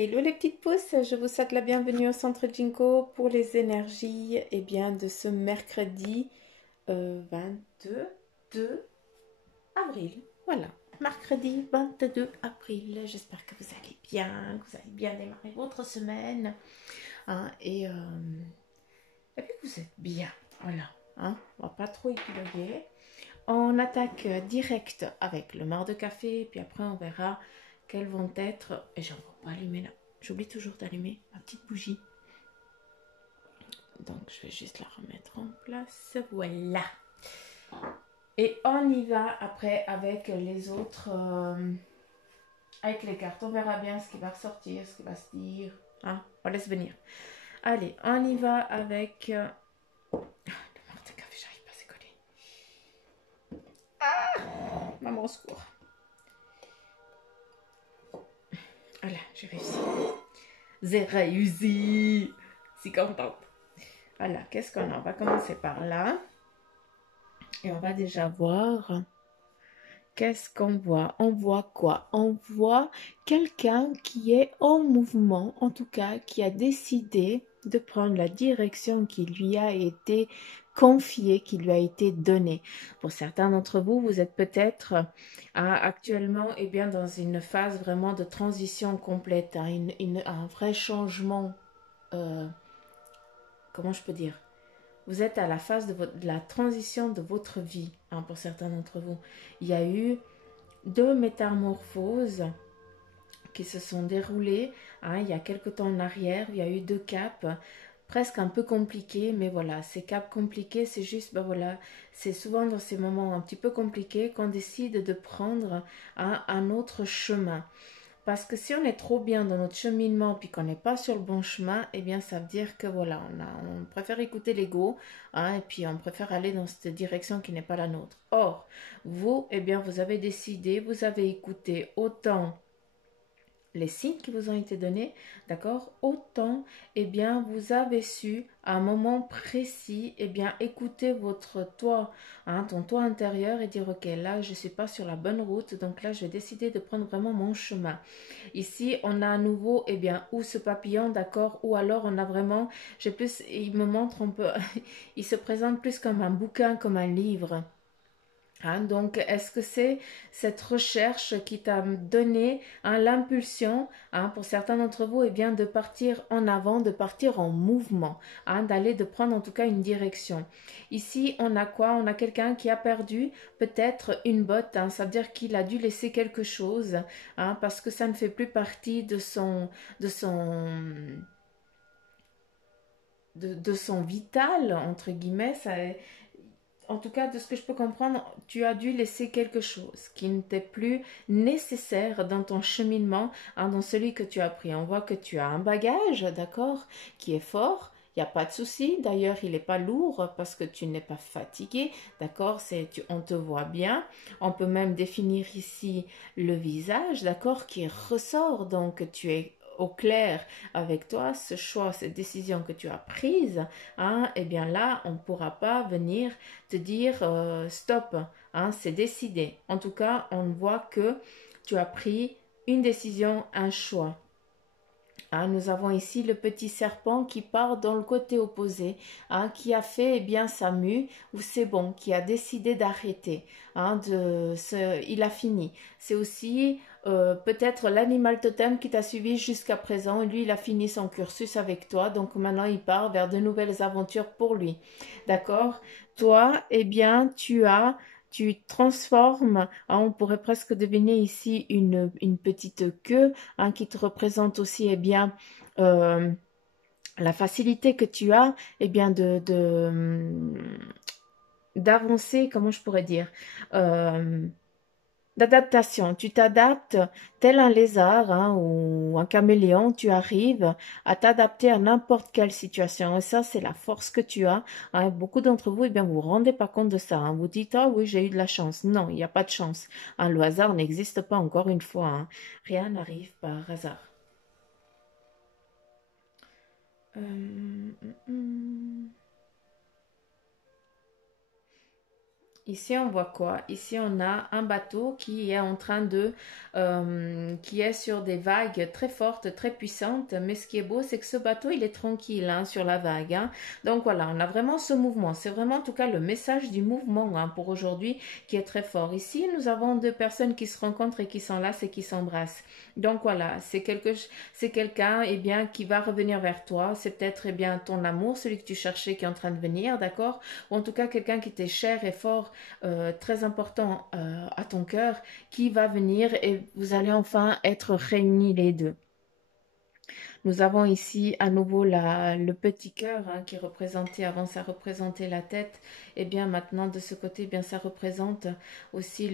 Hello les petites pousses, je vous souhaite la bienvenue au Centre Jinko pour les énergies de ce mercredi 22 avril. Voilà, mercredi 22 avril. J'espère que vous allez bien, que vous allez bien démarrer votre semaine hein, et puis que vous êtes bien. Voilà, hein, on va pas trop épiloguer. On attaque direct avec le marc de café, puis après on verra quelles vont être. Et j'en vois pas allumer là. J'oublie toujours d'allumer ma petite bougie. Donc je vais juste la remettre en place. Voilà. Et on y va après avec les autres. Avec les cartes. On verra bien ce qui va ressortir, ce qui va se dire. Hein, on laisse venir. Allez, on y va avec. Le marc de café, j'arrive pas à s'écoller. Ah, maman, au secours. Voilà, j'ai réussi. J'ai réussi. Si contente. Voilà, qu'est-ce qu'on a? On va commencer par là. Et on va déjà voir. Qu'est-ce qu'on voit? On voit quoi? On voit quelqu'un qui est en mouvement, en tout cas, qui a décidé de prendre la direction qui lui a été confiée, qui lui a été donnée. Pour certains d'entre vous, vous êtes peut-être actuellement dans une phase vraiment de transition complète, un vrai changement. Comment je peux dire? Vous êtes à la phase de la transition de votre vie, pour certains d'entre vous. Il y a eu deux métamorphoses qui se sont déroulées il y a quelque temps en arrière. Il y a eu deux caps presque un peu compliqués, mais voilà, ces caps compliqués, c'est juste, voilà, c'est souvent dans ces moments un petit peu compliqués qu'on décide de prendre un autre chemin. Parce que si on est trop bien dans notre cheminement puis qu'on n'est pas sur le bon chemin, ça veut dire que voilà, on préfère écouter l'ego et puis on préfère aller dans cette direction qui n'est pas la nôtre. Or, vous, vous avez décidé, vous avez écouté autant les signes qui vous ont été donnés, d'accord, autant, vous avez su, à un moment précis, écouter votre toi, ton toi intérieur et dire, ok, là, je ne suis pas sur la bonne route, donc là, je vais décider de prendre vraiment mon chemin. Ici, on a à nouveau, ou ce papillon, d'accord, ou alors on a vraiment, il me montre un peu, il se présente plus comme un bouquin, comme un livre. Donc, est-ce que c'est cette recherche qui t'a donné l'impulsion pour certains d'entre vous de partir en avant, de partir en mouvement, de prendre en tout cas une direction. Ici, on a quoi? On a quelqu'un qui a perdu peut-être une botte, ça veut dire qu'il a dû laisser quelque chose parce que ça ne fait plus partie de son vital, entre guillemets. En tout cas, de ce que je peux comprendre, tu as dû laisser quelque chose qui n'était plus nécessaire dans ton cheminement, dans celui que tu as pris. On voit que tu as un bagage, d'accord, qui est fort. Il n'y a pas de souci. D'ailleurs, il n'est pas lourd parce que tu n'es pas fatigué, d'accord. On te voit bien. On peut même définir ici le visage, d'accord, qui ressort. Donc, tu es au clair avec toi, ce choix, cette décision que tu as prise, là, on ne pourra pas venir te dire stop, c'est décidé. En tout cas, on voit que tu as pris une décision, un choix. Nous avons ici le petit serpent qui part dans le côté opposé, qui a fait sa mue, ou c'est bon, qui a décidé d'arrêter. Il a fini. C'est aussi peut-être l'animal totem qui t'a suivi jusqu'à présent. Lui, il a fini son cursus avec toi, donc maintenant il part vers de nouvelles aventures pour lui. D'accord? Toi, tu transformes, on pourrait presque deviner ici une petite queue qui te représente aussi la facilité que tu as d'avancer, comment je pourrais dire, d'adaptation. Tu t'adaptes tel un lézard ou un caméléon, tu arrives à t'adapter à n'importe quelle situation. Et ça, c'est la force que tu as. Beaucoup d'entre vous, vous vous rendez pas compte de ça. Vous dites, ah oui, j'ai eu de la chance. Non, il n'y a pas de chance. Le hasard n'existe pas, encore une fois. Rien n'arrive par hasard. Ici, on voit quoi? Ici, on a un bateau qui est en train qui est sur des vagues très fortes, très puissantes. Mais ce qui est beau, c'est que ce bateau, il est tranquille hein, sur la vague. Hein. Donc voilà, on a vraiment ce mouvement. C'est vraiment en tout cas le message du mouvement hein, pour aujourd'hui qui est très fort. Ici, nous avons deux personnes qui se rencontrent et qui s'enlacent et qui s'embrassent. Donc voilà, c'est quelqu'un eh bien qui va revenir vers toi. C'est peut-être eh bien ton amour, celui que tu cherchais qui est en train de venir, d'accord? Ou en tout cas quelqu'un qui t'est cher et fort très important à ton cœur qui va venir et vous allez enfin être réunis les deux. Nous avons ici à nouveau le petit cœur hein, qui représentait, avant ça représentait la tête, et bien maintenant de ce côté, eh bien ça représente aussi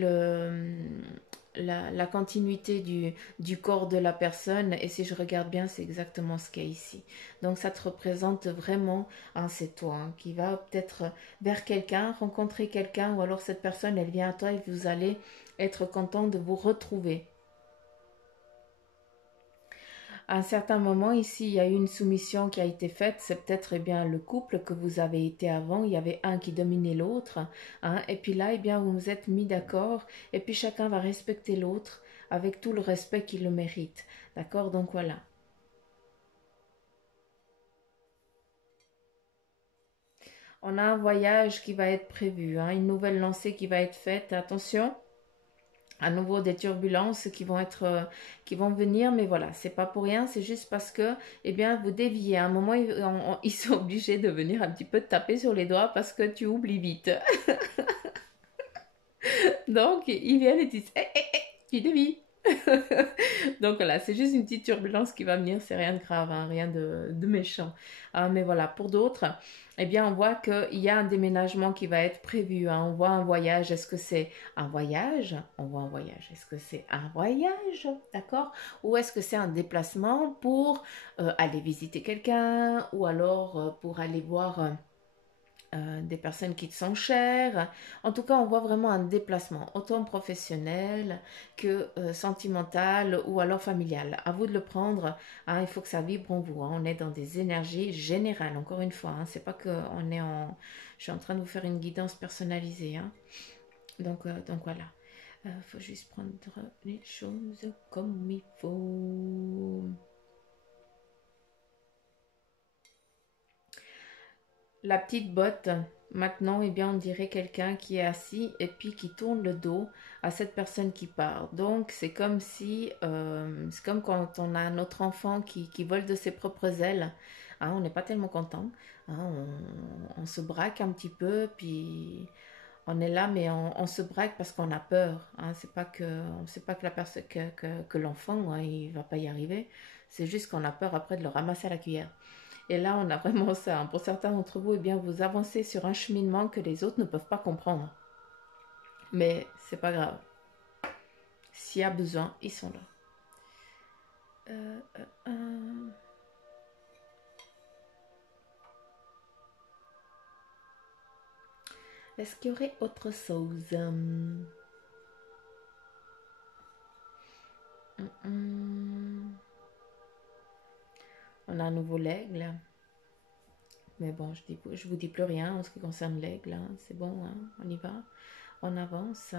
la continuité du corps de la personne. Et si je regarde bien, c'est exactement ce qu'il y a ici. Donc ça te représente vraiment, hein, c'est toi hein, qui va peut-être vers quelqu'un, rencontrer quelqu'un, ou alors cette personne, elle vient à toi et vous allez être content de vous retrouver. À un certain moment ici, il y a eu une soumission qui a été faite. C'est peut-être eh bien le couple que vous avez été avant. Il y avait un qui dominait l'autre. Hein, et puis là, eh bien, vous vous êtes mis d'accord. Et puis chacun va respecter l'autre avec tout le respect qu'il le mérite. D'accord? Donc voilà. On a un voyage qui va être prévu. Hein, une nouvelle lancée qui va être faite. Attention. À nouveau des turbulences qui vont venir, mais voilà, c'est pas pour rien, c'est juste parce que, eh bien, vous déviez. À un moment, ils sont obligés de venir un petit peu te taper sur les doigts parce que tu oublies vite. Donc, ils viennent et disent, tu dévies. Donc voilà, c'est juste une petite turbulence qui va venir, c'est rien de grave, hein, rien de méchant. Mais voilà, pour d'autres, eh bien, on voit qu'il y a un déménagement qui va être prévu. Hein. On voit un voyage. Est-ce que c'est un voyage? On voit un voyage. Est-ce que c'est un voyage? D'accord? Ou est-ce que c'est un déplacement pour aller visiter quelqu'un ou alors pour aller voir des personnes qui te sont chères. En tout cas, on voit vraiment un déplacement, autant professionnel que sentimental ou alors familial. À vous de le prendre. Hein, il faut que ça vibre en vous. Hein. On est dans des énergies générales, encore une fois. Hein, c'est pas que on est en... Je suis en train de vous faire une guidance personnalisée. Hein. Donc voilà. Faut juste prendre les choses comme il faut. La petite botte, maintenant, eh bien, on dirait quelqu'un qui est assis et puis qui tourne le dos à cette personne qui part. Donc, c'est comme si, c'est comme quand on a notre enfant qui vole de ses propres ailes. Hein, on n'est pas tellement content. Hein, on se braque un petit peu, puis on est là, mais on se braque parce qu'on a peur. Hein, c'est pas que la personne, que l'enfant, hein, il va pas y arriver. C'est juste qu'on a peur après de le ramasser à la cuillère. Et là, on a vraiment ça. Hein. Pour certains d'entre vous, eh bien, vous avancez sur un cheminement que les autres ne peuvent pas comprendre. Mais c'est pas grave. S'il y a besoin, ils sont là. Euh, euh, euh. Est-ce qu'il y aurait autre chose? On a un nouveau l'aigle. Mais bon, je vous dis plus rien en ce qui concerne l'aigle. Hein. C'est bon, hein. On y va. On avance.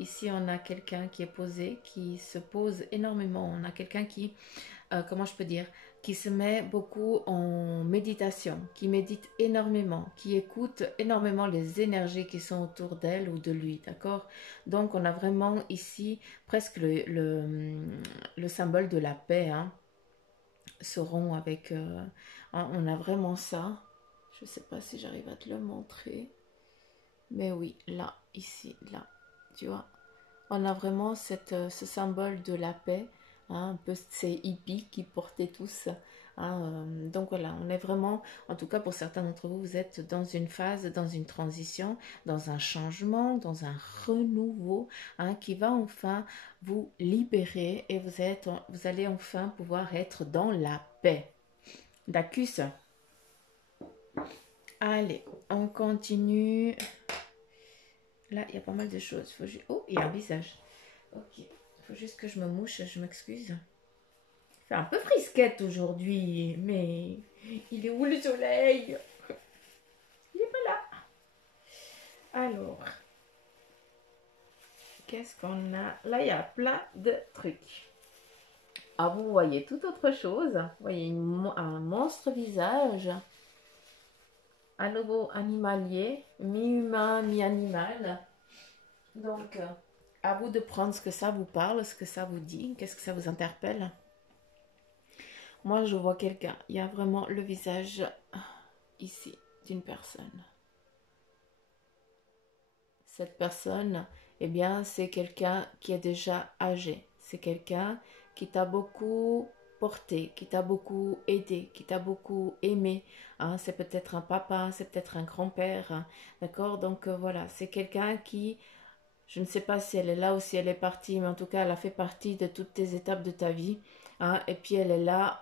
Ici, on a quelqu'un qui est posé, qui se pose énormément. On a quelqu'un qui, comment je peux dire, qui se met beaucoup en méditation, qui médite énormément, qui écoute énormément les énergies qui sont autour d'elle ou de lui, d'accord? Donc, on a vraiment ici presque le symbole de la paix, hein, ce rond avec... on a vraiment ça. Je ne sais pas si j'arrive à te le montrer. Mais oui, là, ici, là, tu vois. On a vraiment ce symbole de la paix, hein, un peu ces hippies qui portaient tous. Hein, donc voilà, on est vraiment, en tout cas pour certains d'entre vous, vous êtes dans une phase, dans une transition, dans un changement, dans un renouveau hein, qui va enfin vous libérer et vous allez enfin pouvoir être dans la paix. Dacus. Allez, on continue. Là, il y a pas mal de choses. Oh, il y a un visage. Ok. Il faut juste que je me mouche. Je m'excuse. Il fait un peu frisquette aujourd'hui. Mais il est où le soleil? Il n'est pas là. Alors. Qu'est-ce qu'on a? Là, il y a plein de trucs. Ah, vous voyez tout autre chose. Vous voyez un monstre visage. À nouveau animalier, mi-humain, mi-animal. Donc, à vous de prendre ce que ça vous parle, ce que ça vous dit, qu'est-ce que ça vous interpelle. Moi, je vois quelqu'un. Il y a vraiment le visage ici d'une personne. Cette personne, eh bien, c'est quelqu'un qui est déjà âgé. C'est quelqu'un qui t'a beaucoup porté, qui t'a beaucoup aidé, qui t'a beaucoup aimé. Hein, c'est peut-être un papa, c'est peut-être un grand-père. Hein, d'accord? Donc voilà, c'est quelqu'un qui, je ne sais pas si elle est là ou si elle est partie, mais en tout cas, elle a fait partie de toutes tes étapes de ta vie. Hein, et puis elle est là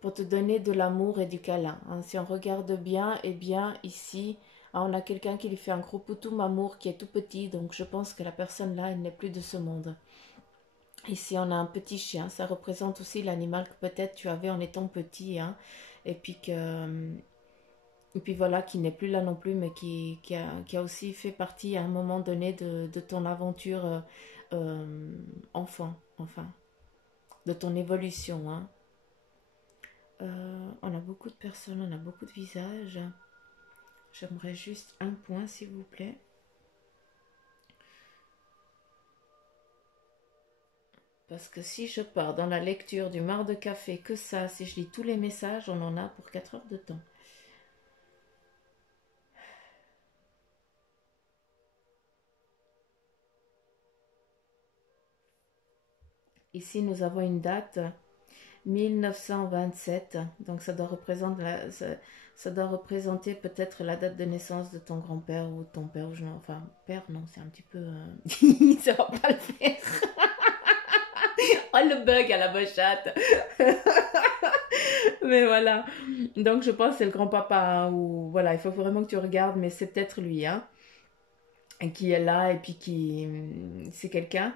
pour te donner de l'amour et du câlin. Hein. Si on regarde bien, eh bien ici, on a quelqu'un qui lui fait un gros poutoum amour qui est tout petit, donc je pense que la personne là, elle n'est plus de ce monde. Ici, on a un petit chien, ça représente aussi l'animal que peut-être tu avais en étant petit, hein, et puis voilà, qui n'est plus là non plus, mais qui a aussi fait partie à un moment donné de ton aventure enfant, enfin, de ton évolution, hein. On a beaucoup de personnes, on a beaucoup de visages. J'aimerais juste un point, s'il vous plaît. Parce que si je pars dans la lecture du mar de café, que ça, si je lis tous les messages, on en a pour 4 heures de temps. Ici, nous avons une date, 1927. Donc, ça doit ça doit représenter peut-être la date de naissance de ton grand-père ou de ton père. Ou enfin, père, non, c'est un petit peu... ça va pas le faire. Oh, le bug à la bochate. Mais voilà. Donc, je pense que c'est le grand-papa. Hein, ou voilà, il faut vraiment que tu regardes, mais c'est peut-être lui, hein, qui est là et puis qui. C'est quelqu'un.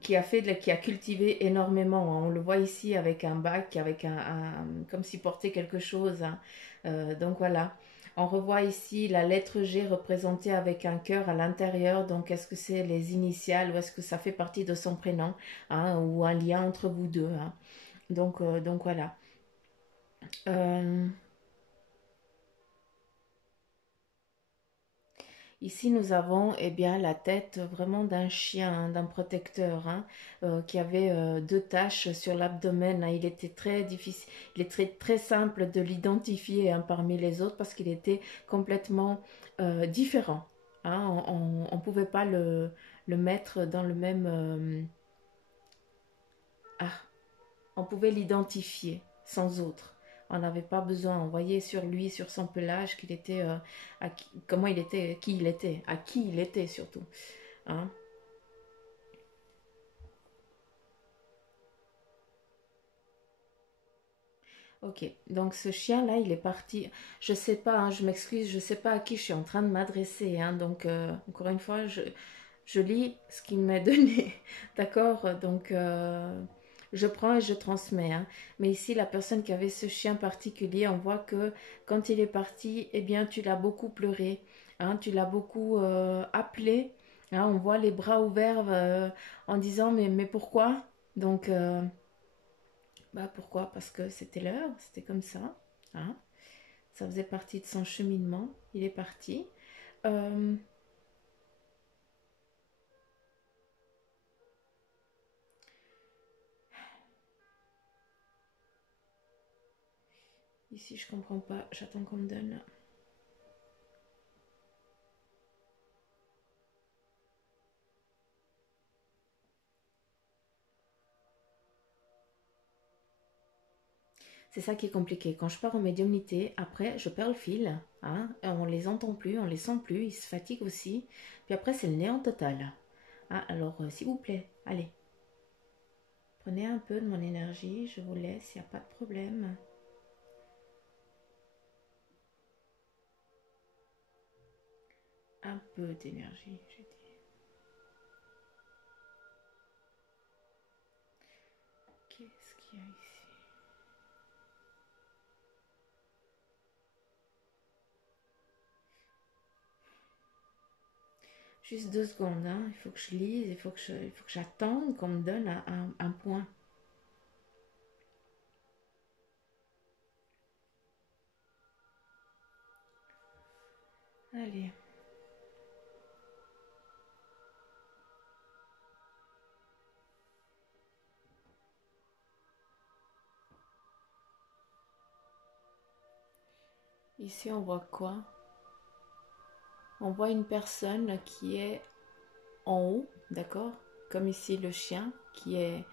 Qui a qui a cultivé énormément. Hein. On le voit ici avec un bac, avec comme s'il portait quelque chose. Hein. Donc voilà. On revoit ici la lettre G représentée avec un cœur à l'intérieur. Donc est-ce que c'est les initiales ou est-ce que ça fait partie de son prénom, hein, ou un lien entre vous deux. Hein. Donc voilà. Euh, Ici, nous avons eh bien, la tête vraiment d'un chien, hein, d'un protecteur, hein, qui avait deux taches sur l'abdomen. Hein. Il était très difficile, il est très simple de l'identifier, hein, parmi les autres parce qu'il était complètement différent. Hein. On ne pouvait pas le mettre dans le même... ah, on pouvait l'identifier sans autre. On n'avait pas besoin. On voyait sur lui, sur son pelage, qu'il était, comment il était, qui il était, à qui il était surtout. Hein. Ok, donc ce chien-là, il est parti. Je sais pas, hein, je m'excuse, je sais pas à qui je suis en train de m'adresser. Hein, donc, encore une fois, je lis ce qu'il m'a donné. D'accord. Donc, je prends et je transmets. Hein. Mais ici, la personne qui avait ce chien particulier, on voit que quand il est parti, eh bien, tu l'as beaucoup pleuré. Hein, tu l'as beaucoup appelé. Hein, on voit les bras ouverts en disant mais pourquoi? Donc, bah pourquoi? Parce que c'était l'heure, c'était comme ça. Hein. Ça faisait partie de son cheminement. Il est parti. Euh, Ici, je comprends pas. J'attends qu'on me donne. C'est ça qui est compliqué. Quand je pars en médiumnité, après, je perds le fil. Hein, on les entend plus, on les sent plus. Ils se fatiguent aussi. Puis après, c'est le néant total. Hein, alors, s'il vous plaît, allez. Prenez un peu de mon énergie. Je vous laisse. Il n'y a pas de problème. Un peu d'énergie, j'ai dit. Qu'est-ce qu'il y a ici? Juste 2 secondes, hein. Il faut que je lise, il faut que j'attende qu'on me donne un point. Allez. Ici, on voit quoi? On voit une personne qui est en haut, d'accord? Comme ici le chien qui est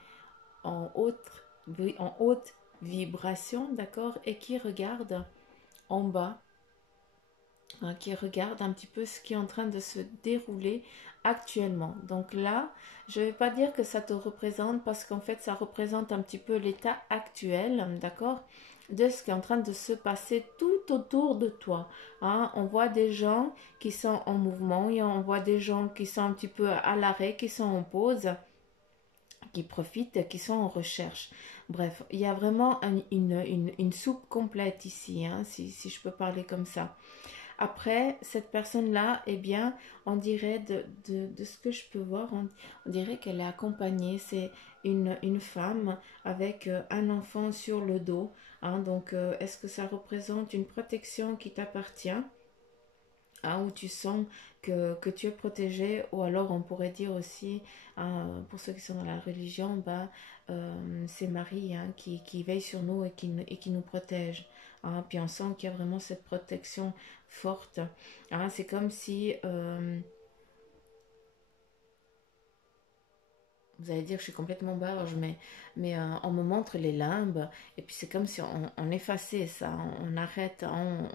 en haute vibration, d'accord? Et qui regarde en bas, hein, qui regarde un petit peu ce qui est en train de se dérouler actuellement. Donc là, je ne vais pas dire que ça te représente parce qu'en fait, ça représente un petit peu l'état actuel, d'accord? De ce qui est en train de se passer tout autour de toi. Hein. On voit des gens qui sont en mouvement et on voit des gens qui sont un petit peu à l'arrêt, qui sont en pause, qui profitent, qui sont en recherche. Bref, il y a vraiment une soupe complète ici, hein, si je peux parler comme ça. Après, cette personne-là, eh bien, on dirait de ce que je peux voir, on dirait qu'elle est accompagnée. C'est une femme avec un enfant sur le dos. Hein. Donc, est-ce que ça représente une protection qui t'appartient? Hein, où tu sens que tu es protégé, ou alors on pourrait dire aussi, hein, pour ceux qui sont dans la religion, bah, c'est Marie, hein, qui veille sur nous et qui nous protège. Hein. Puis on sent qu'il y a vraiment cette protection forte. Hein. C'est comme si, vous allez dire que je suis complètement barge, mais on me montre les limbes, et puis c'est comme si on effaçait ça, on arrête, hein,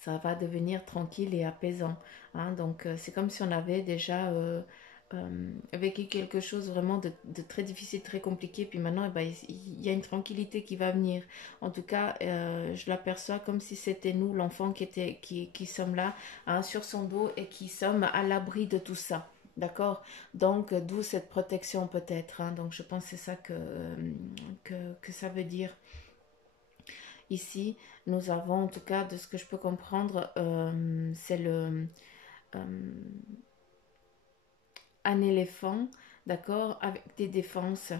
ça va devenir tranquille et apaisant. Hein. Donc, c'est comme si on avait déjà vécu quelque chose vraiment de très difficile, très compliqué. Puis maintenant, eh ben, il y a une tranquillité qui va venir. En tout cas, je l'aperçois comme si c'était nous, l'enfant qui sommes là, hein, sur son dos et qui sommes à l'abri de tout ça. D'accord. Donc, d'où cette protection peut-être. Hein. Donc, je pense que c'est ça que ça veut dire. Ici, nous avons, en tout cas, de ce que je peux comprendre, c'est un éléphant, d'accord, avec des défenses.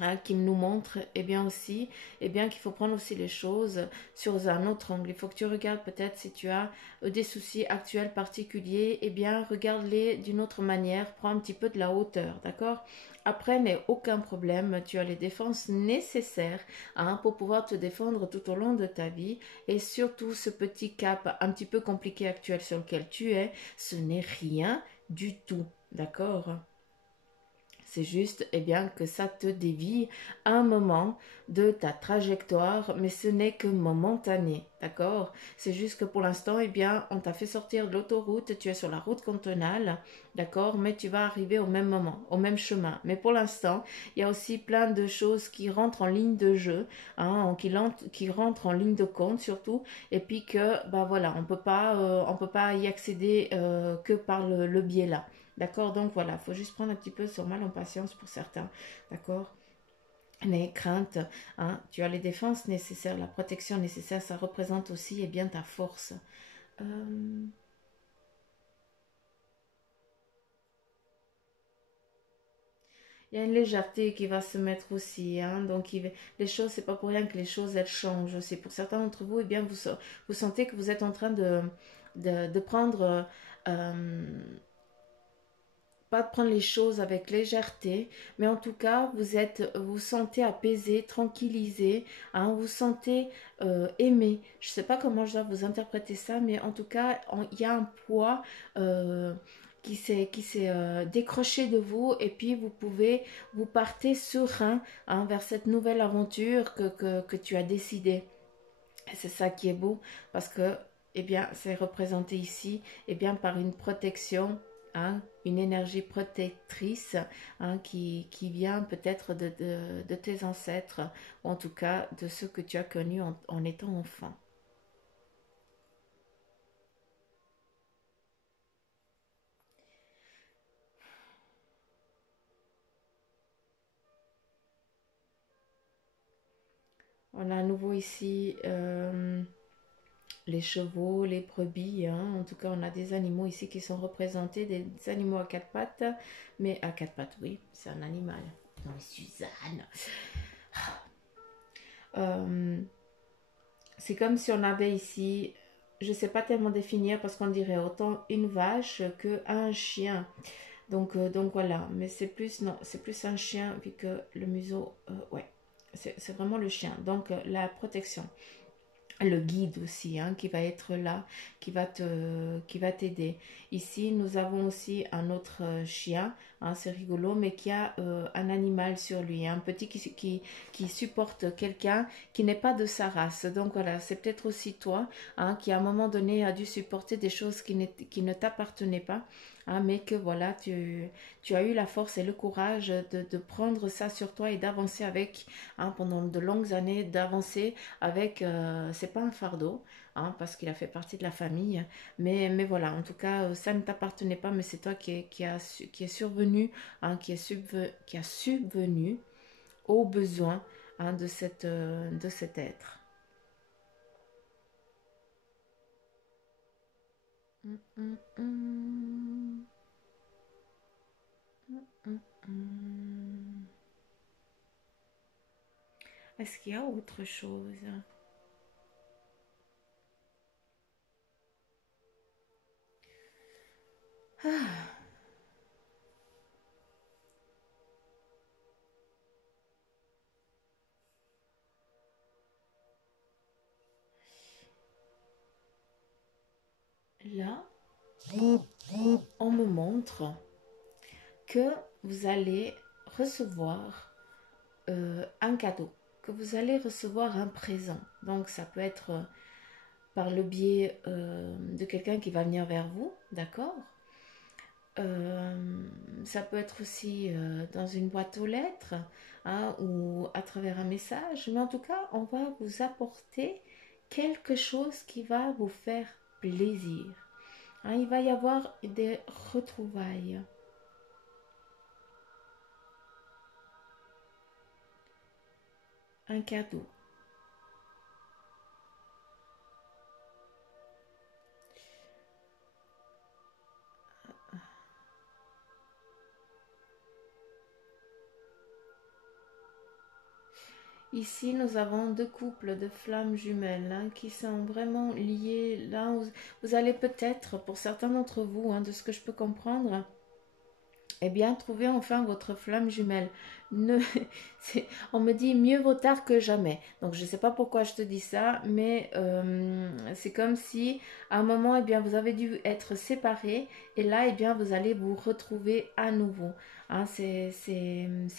Hein, qui nous montre eh bien aussi qu'il faut prendre aussi les choses sur un autre angle. Il faut que tu regardes peut-être si tu as des soucis actuels particuliers, eh bien regarde-les d'une autre manière, prends un petit peu de la hauteur, d'accord? Après, n'est aucun problème, tu as les défenses nécessaires, hein, pour pouvoir te défendre tout au long de ta vie, et surtout ce petit cap un petit peu compliqué actuel sur lequel tu es, ce n'est rien du tout, d'accord? C'est juste, eh bien, que ça te dévie un moment de ta trajectoire, mais ce n'est que momentané, d'accord? C'est juste que pour l'instant, eh bien, on t'a fait sortir de l'autoroute, tu es sur la route cantonale, d'accord? Mais tu vas arriver au même moment, au même chemin. Mais pour l'instant, il y a aussi plein de choses qui rentrent en ligne de jeu, hein, qui rentrent en ligne de compte surtout, et puis que, bah voilà, on peut pas y accéder que par le biais là. D'accord. Donc voilà, il faut juste prendre un petit peu son mal en patience pour certains. D'accord. Les craintes, hein, tu as les défenses nécessaires, la protection nécessaire, ça représente aussi eh bien ta force. Euh, Il y a une légèreté qui va se mettre aussi, hein, donc les choses, c'est pas pour rien que les choses elles changent. C'est pour certains d'entre vous, eh bien vous sentez que vous êtes en train de prendre pas de prendre les choses avec légèreté, mais en tout cas, vous sentez apaisé, tranquillisé, hein, vous sentez aimé. Je ne sais pas comment je dois vous interpréter ça, mais en tout cas, il y a un poids qui s'est décroché de vous, et puis vous partez serein, hein, vers cette nouvelle aventure que tu as décidé. Et c'est ça qui est beau, parce que, eh bien, c'est représenté ici, eh bien, par une protection, hein, une énergie protectrice, hein, qui vient peut-être de tes ancêtres, ou en tout cas de ceux que tu as connus en étant enfant. On a à nouveau ici les chevaux, les brebis, hein. En tout cas, on a des animaux ici qui sont représentés, des animaux à quatre pattes. Mais à quatre pattes, oui, c'est un animal. Non, mais Suzanne. Euh, c'est comme si on avait ici, je ne sais pas tellement définir parce qu'on dirait autant une vache que un chien. Donc voilà, mais c'est plus, non, c'est plus un chien vu que le museau, ouais, c'est vraiment le chien. Donc la protection. Le guide aussi, hein, qui va être là, qui va t'aider. Ici, nous avons aussi un autre chien, hein, c'est rigolo, mais qui a un animal sur lui, un petit qui supporte quelqu'un qui n'est pas de sa race. Donc voilà, c'est peut-être aussi toi, hein, qui à un moment donné a dû supporter des choses qui ne t'appartenaient pas, hein, mais que voilà, tu as eu la force et le courage de prendre ça sur toi et d'avancer avec, hein, pendant de longues années, d'avancer avec, c'est pas un fardeau, hein, parce qu'il a fait partie de la famille, mais voilà, en tout cas, ça ne t'appartenait pas, mais c'est toi qui est survenu, hein, qui a subvenu aux besoins, hein, de cet être. Mm, mm, mm. Mm, mm. Est-ce qu'il y a autre chose? Là, on me montre que vous allez recevoir un cadeau, que vous allez recevoir un présent. Donc ça peut être par le biais de quelqu'un qui va venir vers vous, d'accord. Ça peut être aussi dans une boîte aux lettres, hein, ou à travers un message, mais en tout cas, on va vous apporter quelque chose qui va vous faire plaisir, hein. Il va y avoir des retrouvailles, un cadeau. Ici, nous avons deux couples de flammes jumelles, hein, qui sont vraiment liés. Là, vous allez peut-être, pour certains d'entre vous, hein, de ce que je peux comprendre, eh bien, trouver enfin votre flamme jumelle. Ne, on me dit mieux vaut tard que jamais. Donc, je ne sais pas pourquoi je te dis ça, mais c'est comme si à un moment, eh bien, vous avez dû être séparés et là, eh bien, vous allez vous retrouver à nouveau. Hein, c'est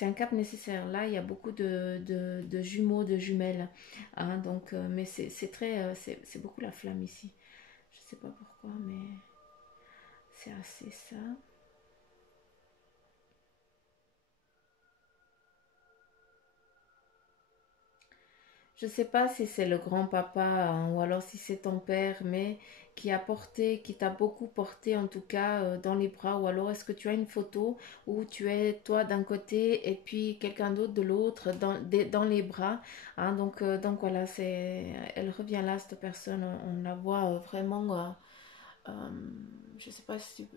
un cap nécessaire. Là, il y a beaucoup de jumeaux, de jumelles. Hein, donc, mais c'est très, c'est beaucoup la flamme ici. Je ne sais pas pourquoi, mais c'est assez ça. Je sais pas si c'est le grand-papa, hein, ou alors si c'est ton père, mais qui a porté, qui t'a beaucoup porté en tout cas, dans les bras, ou alors est-ce que tu as une photo où tu es toi d'un côté et puis quelqu'un d'autre de l'autre dans les bras, hein. Donc voilà, elle revient là, cette personne, on la voit vraiment, euh, je sais pas si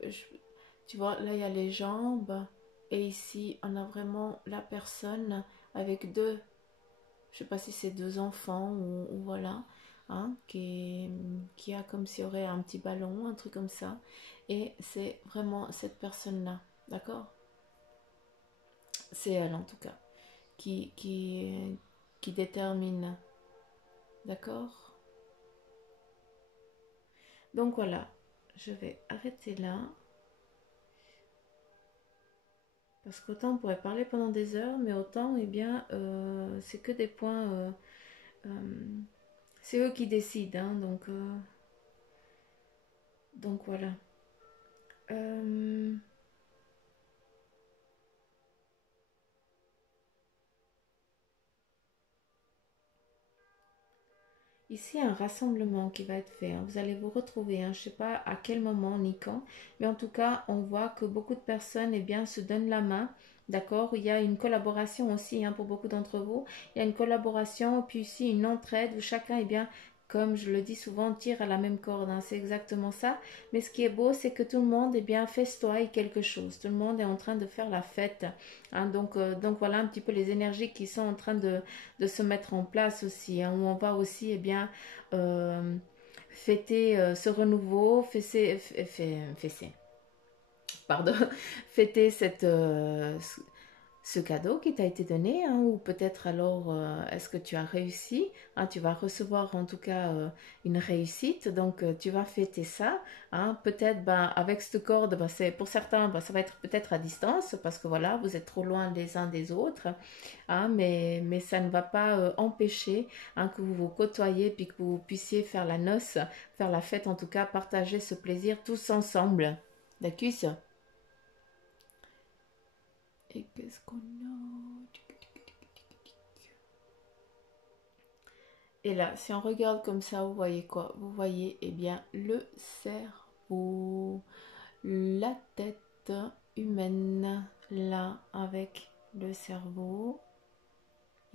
tu vois, là il y a les jambes et ici on a vraiment la personne avec deux, je sais pas si c'est deux enfants ou voilà, hein, qui a comme s'il y aurait un petit ballon, un truc comme ça. Et c'est vraiment cette personne-là, d'accord. C'est elle en tout cas, qui détermine, d'accord. Donc voilà, je vais arrêter là, parce qu'autant on pourrait parler pendant des heures, mais autant, eh bien, c'est que des points, euh, c'est eux qui décident, hein, donc voilà. Euh, Ici, un rassemblement qui va être fait, hein. Vous allez vous retrouver, hein. Je ne sais pas à quel moment ni quand, mais en tout cas, on voit que beaucoup de personnes, eh bien, se donnent la main. D'accord. Il y a une collaboration aussi, hein, pour beaucoup d'entre vous. Il y a une collaboration, puis aussi une entraide où chacun, eh bien, comme je le dis souvent, tire à la même corde, hein, c'est exactement ça. Mais ce qui est beau, c'est que tout le monde est bien festoie quelque chose. Tout le monde est en train de faire la fête. Hein, donc voilà un petit peu les énergies qui sont en train de se mettre en place aussi. Hein, où on va aussi fêter ce renouveau, pardon, fêter ce cadeau qui t'a été donné, hein, ou peut-être alors est-ce que tu as réussi, hein, tu vas recevoir en tout cas une réussite, donc tu vas fêter ça, hein, peut-être avec cette corde, c'est, pour certains ça va être peut-être à distance parce que voilà, vous êtes trop loin les uns des autres, hein, mais ça ne va pas empêcher, hein, que vous vous côtoyez puis que vous puissiez faire la noce, faire la fête, en tout cas partager ce plaisir tous ensemble. D'accord? Et qu'est-ce qu'on a? Et là, si on regarde comme ça, vous voyez quoi? Vous voyez, eh bien, le cerveau, la tête humaine, là, avec le cerveau.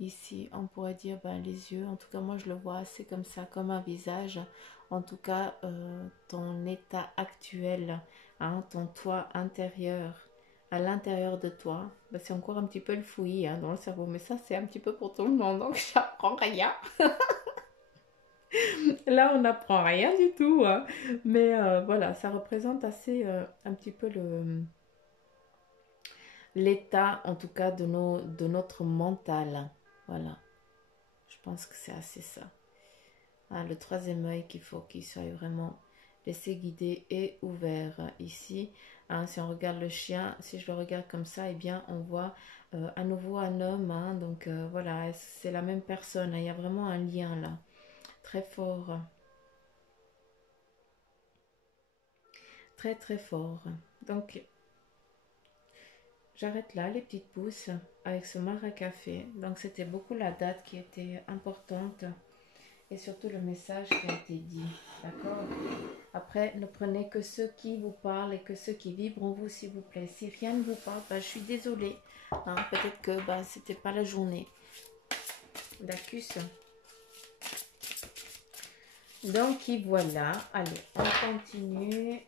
Ici, on pourrait dire les yeux. En tout cas, moi, je le vois assez comme ça, comme un visage. En tout cas, ton état actuel, hein, ton toi intérieur. À l'intérieur de toi, c'est encore un petit peu le fouillis, hein, dans le cerveau, mais ça c'est un petit peu pour tout le monde, donc j'apprends rien. Là on n'apprend rien du tout, hein. Mais voilà, ça représente assez un petit peu l'état en tout cas de notre mental. Voilà, je pense que c'est assez ça. Hein, le troisième œil qu'il faut qu'il soit vraiment laissé guider et ouvert ici. Hein, si on regarde le chien, si je le regarde comme ça, eh bien on voit à nouveau un homme, hein, donc voilà, c'est la même personne, hein, il y a vraiment un lien là, très fort, très très fort. Donc j'arrête là les petites pousses avec ce mar à café. Donc c'était beaucoup la date qui était importante et surtout le message qui a été dit, d'accord? Après, ne prenez que ceux qui vous parlent et que ceux qui vibrent en vous, s'il vous plaît. Si rien ne vous parle, je suis désolée. Hein, peut-être que c'était pas la journée. D'accord. Donc, voilà. Allez, on continue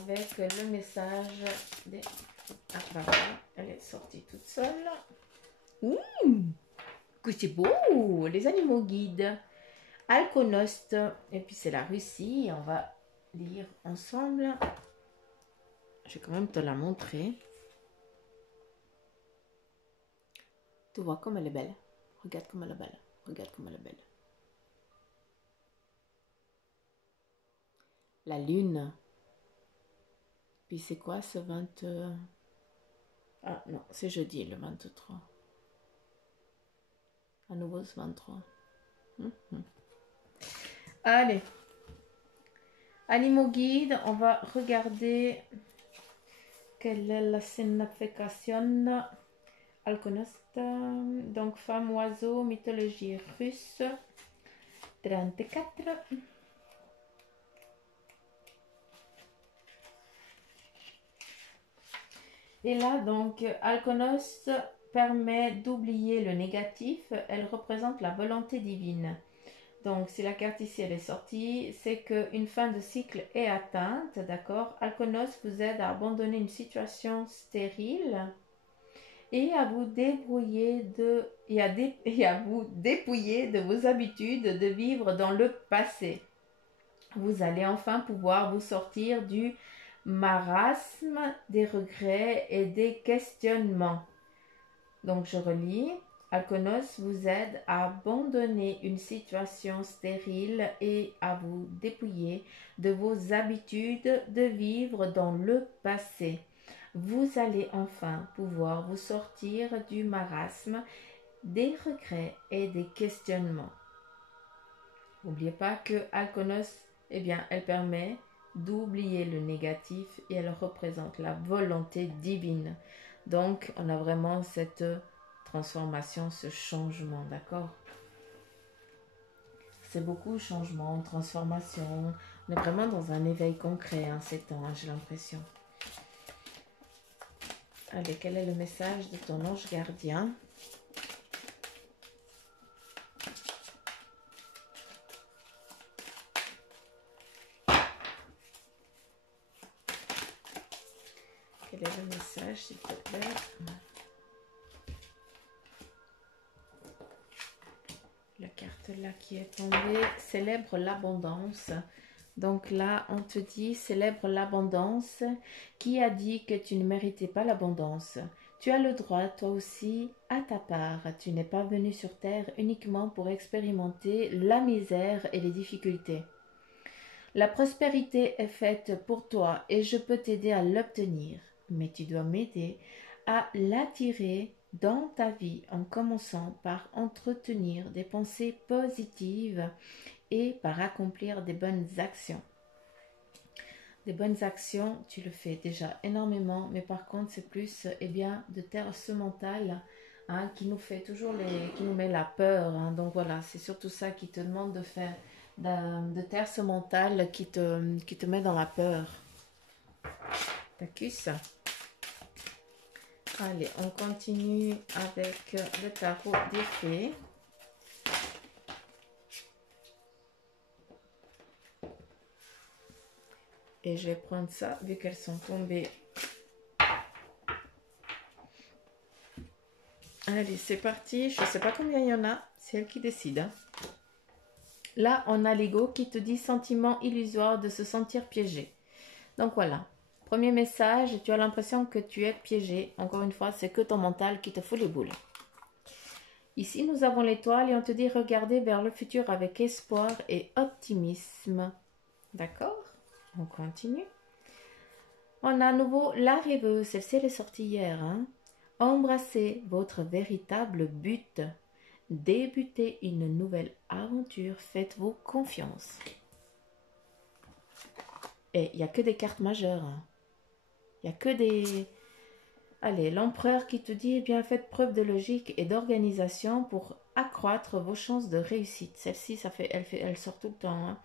avec le message des... Ah, voilà, elle est sortie toute seule. Que c'est beau, les animaux guides. Alkonost, et puis c'est la Russie. On va lire ensemble. Je vais quand même te la montrer. Tu vois comme elle est belle. Regarde comme elle est belle. Regarde comme elle est belle. La lune. Puis c'est quoi ce 20... Ah non, c'est jeudi le 23. À nouveau ce 23. Allez. Animaux guides, on va regarder quelle est la signification Alkonost. Donc femme, oiseau, mythologie russe. 34. Et là, donc, Alkonost permet d'oublier le négatif. Elle représente la volonté divine. Donc, si la carte ici, elle est sortie, c'est qu'une fin de cycle est atteinte, d'accord? Alkonost vous aide à abandonner une situation stérile et à vous débrouiller et à vous dépouiller de vos habitudes de vivre dans le passé. Vous allez enfin pouvoir vous sortir du marasme, des regrets et des questionnements. Donc je relis. Alkonos vous aide à abandonner une situation stérile et à vous dépouiller de vos habitudes de vivre dans le passé. Vous allez enfin pouvoir vous sortir du marasme, des regrets et des questionnements. N'oubliez pas que Alkonos, eh bien, elle permet d'oublier le négatif et elle représente la volonté divine. Donc, on a vraiment cette transformation, ce changement, d'accord? C'est beaucoup changement, transformation. On est vraiment dans un éveil concret, hein, ces temps, hein, j'ai l'impression. Allez, quel est le message de ton ange gardien? Quel est le message, s'il te plaît? La carte là qui est tombée, célèbre l'abondance. Donc là, on te dit, célèbre l'abondance. Qui a dit que tu ne méritais pas l'abondance? Tu as le droit, toi aussi, à ta part. Tu n'es pas venu sur Terre uniquement pour expérimenter la misère et les difficultés. La prospérité est faite pour toi et je peux t'aider à l'obtenir. Mais tu dois m'aider à l'attirer dans ta vie en commençant par entretenir des pensées positives et par accomplir des bonnes actions. Des bonnes actions, tu le fais déjà énormément, mais par contre, c'est plus de terre sementale qui nous fait toujours qui nous met la peur. Donc voilà, c'est surtout ça qui te demande de faire, de terre sementale qui te met dans la peur. T'accuses. Allez, on continue avec le tarot des fées. Et je vais prendre ça, vu qu'elles sont tombées. Allez, c'est parti. Je ne sais pas combien il y en a. C'est elle qui décide. Là, on a l'ego qui te dit sentiment illusoire de se sentir piégé. Donc voilà. Premier message, tu as l'impression que tu es piégé. Encore une fois, c'est que ton mental qui te fout les boules. Ici, nous avons l'étoile et on te dit regarder vers le futur avec espoir et optimisme. D'accord? On continue. On a à nouveau la rêveuse. Celle-ci, elle est sortie hier. Embrassez votre véritable but. Débutez une nouvelle aventure. Faites-vous confiance. Et il n'y a que des cartes majeures. Il n'y a que des... Allez, l'empereur qui te dit, faites preuve de logique et d'organisation pour accroître vos chances de réussite. Celle-ci, elle sort tout le temps.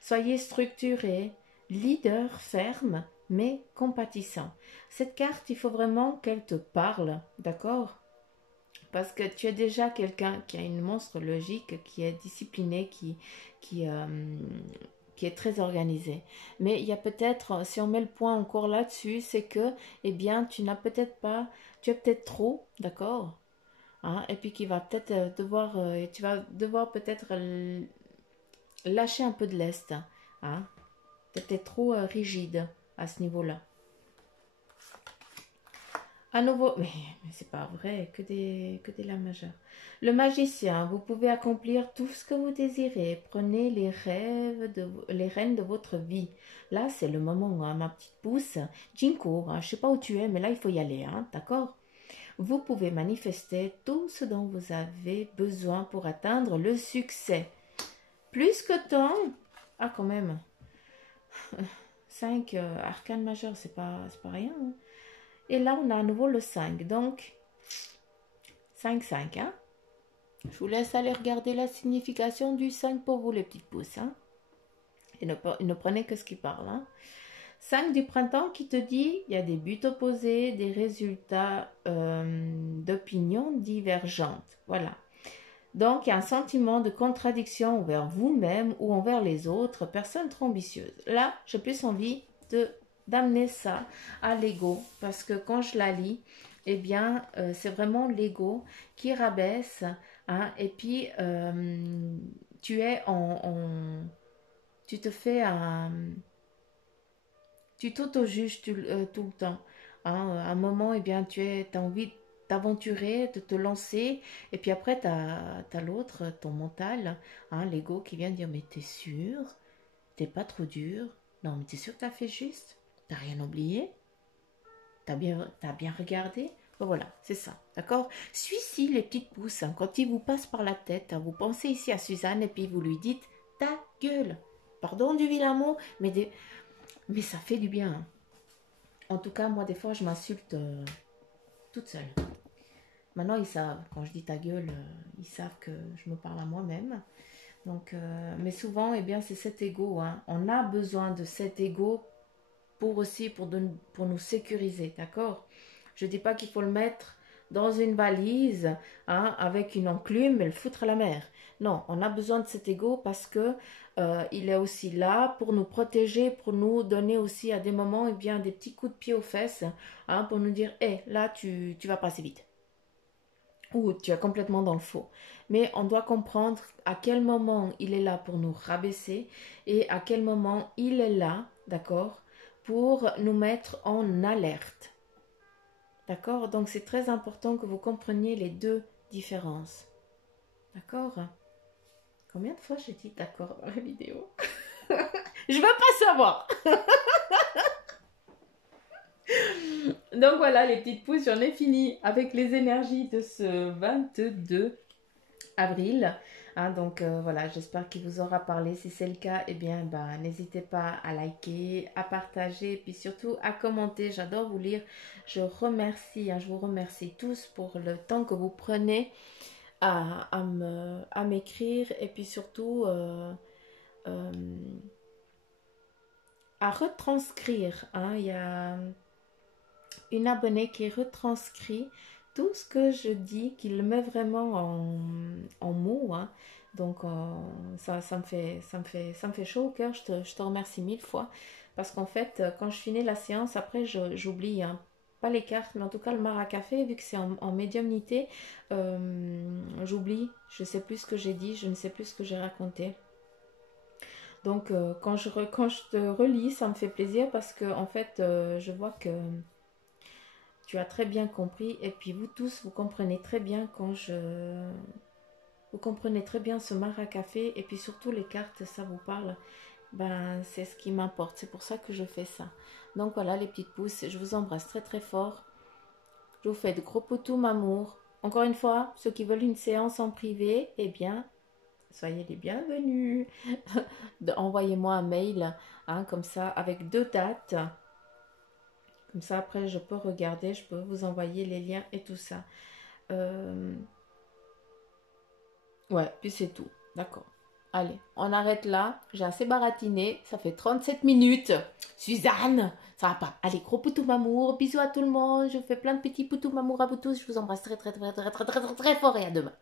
Soyez structuré, leader ferme, mais compatissant. Cette carte, il faut vraiment qu'elle te parle, d'accord? Parce que tu es déjà quelqu'un qui a une monstre logique, qui est discipliné, qui est très organisé. Mais il y a peut-être, si on met le point encore là-dessus, c'est que, tu n'as peut-être pas, tu es peut-être trop, d'accord? Et puis qu'il va peut-être tu vas devoir peut-être lâcher un peu de lest. Tu es peut-être trop rigide à ce niveau-là. À nouveau, mais c'est pas vrai, que des lames majeures. Le magicien, vous pouvez accomplir tout ce que vous désirez. Prenez les rênes de votre vie. Là, c'est le moment, ma petite pouce. Jinko, je sais pas où tu es, mais là, il faut y aller, d'accord? Vous pouvez manifester tout ce dont vous avez besoin pour atteindre le succès. Plus que temps. Ah, quand même. 5 arcanes majeures, c'est pas rien, Et là, on a à nouveau le 5. Donc, 5, 5. Je vous laisse aller regarder la signification du 5 pour vous, les petites pousses. Et ne prenez que ce qui parle. 5 du printemps qui te dit, il y a des buts opposés, des résultats d'opinions divergentes. Voilà. Donc, il y a un sentiment de contradiction envers vous-même ou envers les autres, personnes trop ambitieuses. Là, j'ai plus envie d'amener ça à l'ego, parce que quand je la lis, c'est vraiment l'ego qui rabaisse, et puis tu te fais tu t'auto-juges tout le temps. À un moment, tu as envie t'aventurer, de te lancer, et puis après, tu as l'autre, ton mental, l'ego qui vient dire, mais t'es sûr? T'es pas trop dur? Non, mais t'es sûr que t'as fait juste? T'as rien oublié? T'as bien regardé? Bon, voilà, c'est ça, d'accord? Suis-ci les petites pousses, quand il vous passe par la tête, vous pensez ici à Suzanne et puis vous lui dites ta gueule. Pardon du vilain mot, mais ça fait du bien. En tout cas, moi, des fois, je m'insulte toute seule. Maintenant, ils savent, quand je dis ta gueule, ils savent que je me parle à moi-même. Donc, mais souvent, c'est cet ego. On a besoin de cet ego pour nous sécuriser, d'accord? Je ne dis pas qu'il faut le mettre dans une valise hein, avec une enclume et le foutre à la mer. Non, on a besoin de cet ego parce que il est aussi là pour nous protéger, pour nous donner aussi à des moments eh bien, des petits coups de pied aux fesses hein, pour nous dire hé, là tu vas passer vite ou tu es complètement dans le faux. Mais on doit comprendre à quel moment il est là pour nous rabaisser et à quel moment il est là, d'accord, pour nous mettre en alerte. D'accord? Donc c'est très important que vous compreniez les deux différences. D'accord? Combien de fois j'ai dit d'accord dans la vidéo? Je veux pas savoir. Donc voilà les petites pousses, j'en ai fini avec les énergies de ce 22 avril. Hein, donc voilà, j'espère qu'il vous aura parlé. Si c'est le cas, eh bien n'hésitez pas à liker, à partager, et puis surtout à commenter. J'adore vous lire. Je vous remercie tous pour le temps que vous prenez à m'écrire et puis surtout à retranscrire. Hein. Il y a une abonnée qui retranscrit tout ce que je dis, qui le met vraiment en mots. Hein. Donc ça me fait chaud au cœur. Je te remercie 1000 fois. Parce qu'en fait, quand je finis la séance, après j'oublie. Hein. Pas les cartes, mais en tout cas le maracafé, vu que c'est en médiumnité, j'oublie. Je ne sais plus ce que j'ai dit, je ne sais plus ce que j'ai raconté. Donc quand je te relis, ça me fait plaisir parce que en fait, je vois que tu as très bien compris et puis vous tous, vous comprenez très bien vous comprenez très bien ce maracafé et puis surtout les cartes, ça vous parle. Ben, c'est ce qui m'importe, c'est pour ça que je fais ça. Donc voilà les petites pousses, je vous embrasse très très fort. Je vous fais de gros poutous amour. Encore une fois, ceux qui veulent une séance en privé, eh bien, soyez les bienvenus. Envoyez-moi un mail, hein, comme ça, avec 2 dates. Comme ça, après, je peux regarder, je peux vous envoyer les liens et tout ça. Ouais, puis c'est tout. D'accord. Allez, on arrête là. J'ai assez baratiné. Ça fait 37 minutes. Suzanne, ça va pas. Allez, gros poutou mamour. Bisous à tout le monde. Je fais plein de petits poutous mamour à vous tous. Je vous embrasse très, très, très, très, très, très, très, très, très fort et à demain.